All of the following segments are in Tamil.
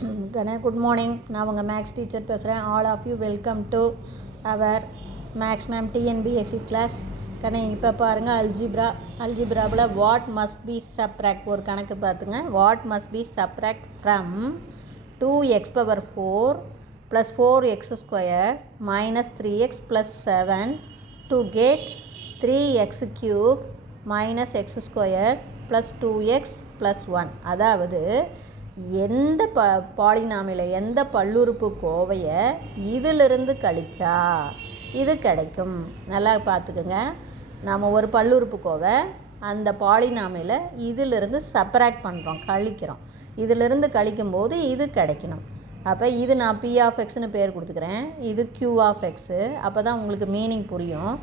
Good morning. நான் உங்கள் மேக்ஸ் டீச்சர் பேசுகிறேன். All of you welcome to our maths ma'am TNPSC class. இப்போ பாருங்கள் அல்ஜிப்ராவில் வாட் மஸ்ட் பி சப்ராக்ட் ஒரு கணக்கு பார்த்துங்க. What must be subtract from 2x⁴ + 4x² - 3x + 7 to get 3x³ - x² + 2x + 1. அதாவது எந்த பாலினாமில் எந்த பல்லுறுப்பு கோவையை இதிலிருந்து கழிச்சா இது கிடைக்கும். நல்லா பார்த்துக்குங்க. நம்ம ஒரு பல்லுறுப்பு கோவை அந்த பாலினாமில் இதிலிருந்து சப்ராக்ட் பண்ணுறோம், கழிக்கிறோம். இதிலிருந்து கழிக்கும்போது இது கிடைக்கணும். அப்போ இது நான் p(x)ன்னு பேர் கொடுத்துக்கிறேன், இது q(x). அப்போ தான் உங்களுக்கு மீனிங் புரியும்.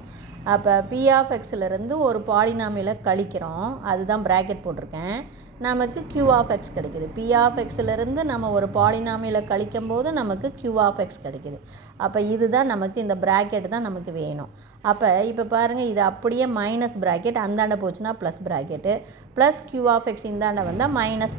அப்போ p(x)லேருந்து ஒரு பாலினாமியில் கழிக்கிறோம், அதுதான் ப்ராக்கெட் போட்டிருக்கேன். நமக்கு q(x) கிடைக்குது. p(x)லேருந்து நம்ம ஒரு பாலினாமியில் கழிக்கும் போது நமக்கு q(x) கிடைக்குது. அப்போ இதுதான் நமக்கு, இந்த ப்ராக்கெட் தான் நமக்கு வேணும். அப்போ இப்போ பாருங்கள், இது அப்படியே மைனஸ் ப்ராக்கெட் அந்தாண்ட போச்சுன்னா ப்ளஸ் ப்ராக்கெட்டு, ப்ளஸ் q(x) இந்தாண்ட வந்தால் மைனஸ்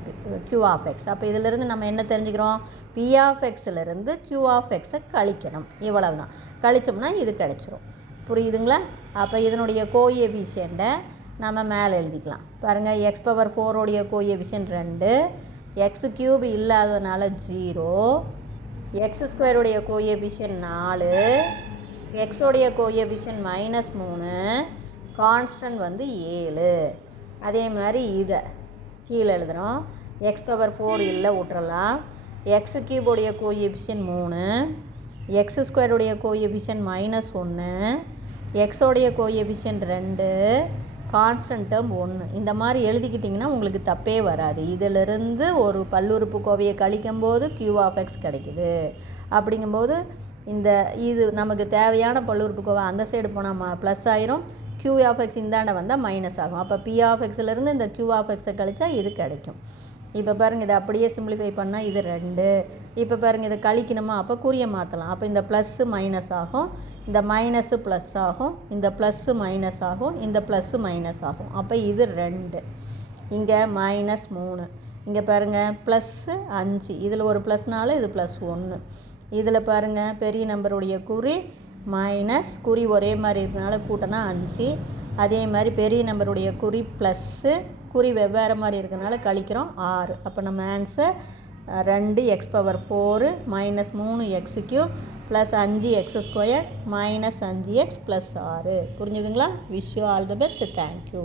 q(x). அப்போ இதிலிருந்து நம்ம என்ன தெரிஞ்சுக்கிறோம்? p(x)லேருந்து q(x)ஐ கழிக்கணும். இவ்வளவு தான். கழிச்சோம்னா இது கிடைச்சிரும். புரியுதுங்களா? அப்போ இதனுடைய கோஎஃபிஷியண்ட்டை நம்ம மேலே எழுதிக்கலாம். பாருங்கள், x⁴ உடைய கோஎஃபிஷியன்ட் 2, x³ இல்லாததுனால 0, x² உடைய கோஎஃபிஷியன்ட் 4, x உடைய கோஎஃபிஷியன்ட் -3, கான்ஸ்டன்ட் வந்து 7. அதே மாதிரி இதை கீழே எழுதுகிறோம். x⁴ இல்லை விட்டுறலாம். x³ உடைய கோஎஃபிஷியன்ட் 3, x² உடைய கோஎஃபிஷியன்ட் -1, x உடைய கோஎஃபிஷியன்ட் 2, கான்ஸ்டன்ட் டேர்ம் 1. இந்த மாதிரி எழுதிக்கிட்டிங்கன்னா உங்களுக்கு தப்பே வராது. இதிலிருந்து ஒரு பல்லுறுப்பு கோவையை கழிக்கும்போது q(x) கிடைக்குது. அப்படிங்கும்போது இது நமக்கு தேவையான பல்லுறுப்பு கோவை அந்த சைடு போனால் ப்ளஸ் ஆயிரும், q(x) இந்தாண்ட வந்தால் மைனஸ் ஆகும். அப்போ p(x)லேருந்து இந்த q(x)ஐ கழிச்சா இது கிடைக்கும். இப்போ பாருங்கள், இதை அப்படியே சிம்பிளிஃபை பண்ணால் இது 2. இப்போ பாருங்கள், இதை கழிக்கணுமா? அப்போ குறியை மாற்றலாம். அப்போ இந்த ப்ளஸ்ஸு மைனஸ் ஆகும், இந்த மைனஸு ப்ளஸ் ஆகும், இந்த ப்ளஸ்ஸு மைனஸ் ஆகும், இந்த ப்ளஸ்ஸு மைனஸ் ஆகும். அப்போ இது 2, இங்கே -3, இங்கே பாருங்கள் ப்ளஸ்ஸு 5, இதில் ஒரு +4, இது +1. இதில் பாருங்கள், பெரிய நம்பருடைய குறி மைனஸ், குறி ஒரே மாதிரி இருக்கிறனால கூட்டினா 5. அதே மாதிரி பெரிய நம்பருடைய குறி ப்ளஸ்ஸு, குறி வெவ்வேறு மாதிரி இருக்கிறனால கழிக்கிறோம் 6. அப்போ நம்ம answer 2x⁴ -3x³ + 5x² - 5x + 6. புரிஞ்சுதுங்களா? Wish you all the best. Thank you.